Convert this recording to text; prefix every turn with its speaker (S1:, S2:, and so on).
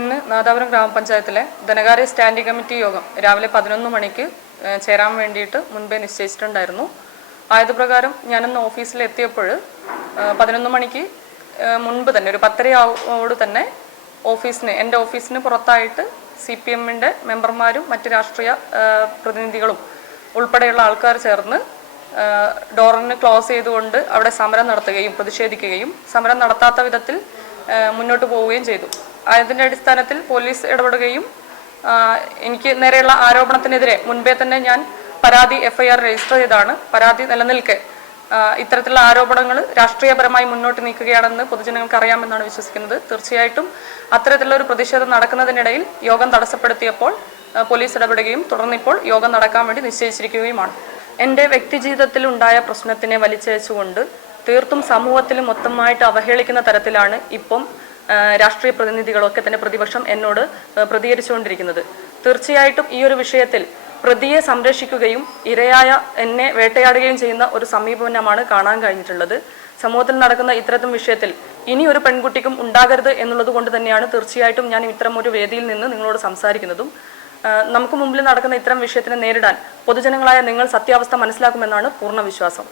S1: നാദാപുരം ഗ്രാമപഞ്ചായത്തിലെ ധനകാര്യ standing committee യോഗം രാവിലെ പതിനൊന്ന് മണിക്ക് ചേരാൻ വേണ്ടിയിട്ട് മുൻപേ നിശ്ചയിച്ചിട്ടുണ്ടായിരുന്നു. ആയതുപ്രകാരം ഞാനിന്ന് ഓഫീസിൽ എത്തിയപ്പോൾ പതിനൊന്ന് മണിക്ക് മുൻപ് തന്നെ ഒരു പത്തരയോട് തന്നെ ഓഫീസിന് എന്റെ ഓഫീസിന് പുറത്തായിട്ട് സി പി എമ്മിന്റെ മെമ്പർമാരും മറ്റ് രാഷ്ട്രീയ പ്രതിനിധികളും ഉൾപ്പെടെയുള്ള ആൾക്കാർ ചേർന്ന് ഡോറിന് ക്ലോസ് ചെയ്തുകൊണ്ട് അവിടെ സമരം നടത്തുകയും പ്രതിഷേധിക്കുകയും സമരം നടത്താത്ത വിധത്തിൽ മുന്നോട്ട് പോവുകയും ചെയ്തു. അതിന്റെ അടിസ്ഥാനത്തിൽ പോലീസ് ഇടപെടുകയും എനിക്ക് നേരെയുള്ള ആരോപണത്തിനെതിരെ മുൻപേ തന്നെ ഞാൻ പരാതി എഫ്ഐആർ രജിസ്റ്റർ ചെയ്താണ് പരാതി നിലനിൽക്കെ. ഇത്തരത്തിലുള്ള ആരോപണങ്ങൾ രാഷ്ട്രീയപരമായി മുന്നോട്ട് നീക്കുകയാണെന്ന് പൊതുജനങ്ങൾക്ക് അറിയാമെന്നാണ് വിശ്വസിക്കുന്നത്. തീർച്ചയായിട്ടും അത്തരത്തിലുള്ള ഒരു പ്രതിഷേധം നടക്കുന്നതിനിടയിൽ യോഗം തടസ്സപ്പെടുത്തിയപ്പോൾ പോലീസ് ഇടപെടുകയും തുടർന്നിപ്പോൾ യോഗം നടക്കാൻ വേണ്ടി നിശ്ചയിച്ചിരിക്കുകയുമാണ്. എന്റെ വ്യക്തിജീവിതത്തിൽ ഉണ്ടായ പ്രശ്നത്തിനെ വലിച്ചയച്ചുകൊണ്ട് തീർത്തും സമൂഹത്തിൽ മൊത്തമായിട്ട് അവഹേളിക്കുന്ന തരത്തിലാണ് ഇപ്പം രാഷ്ട്രീയ പ്രതിനിധികളൊക്കെ തന്നെ പ്രതിപക്ഷം എന്നോട് പ്രതികരിച്ചുകൊണ്ടിരിക്കുന്നത്. തീർച്ചയായിട്ടും ഈ ഒരു വിഷയത്തിൽ പ്രതിയെ സംരക്ഷിക്കുകയും ഇരയായ എന്നെ വേട്ടയാടുകയും ചെയ്യുന്ന ഒരു സമീപനമാണ് കാണാൻ കഴിഞ്ഞിട്ടുള്ളത്. സമൂഹത്തിൽ നടക്കുന്ന ഇത്തരത്തിൽ വിഷയത്തിൽ ഇനി ഒരു പെൺകുട്ടിക്കും ഉണ്ടാകരുത് എന്നുള്ളത് കൊണ്ട് തന്നെയാണ് തീർച്ചയായിട്ടും ഞാൻ ഇത്തരം ഒരു വേദിയിൽ നിന്ന് നിങ്ങളോട് സംസാരിക്കുന്നതും. നമുക്ക് മുമ്പിൽ നടക്കുന്ന ഇത്തരം വിഷയത്തിനെ നേരിടാൻ പൊതുജനങ്ങളായ നിങ്ങൾ സത്യാവസ്ഥ മനസ്സിലാക്കുമെന്നാണ് പൂർണ വിശ്വാസം.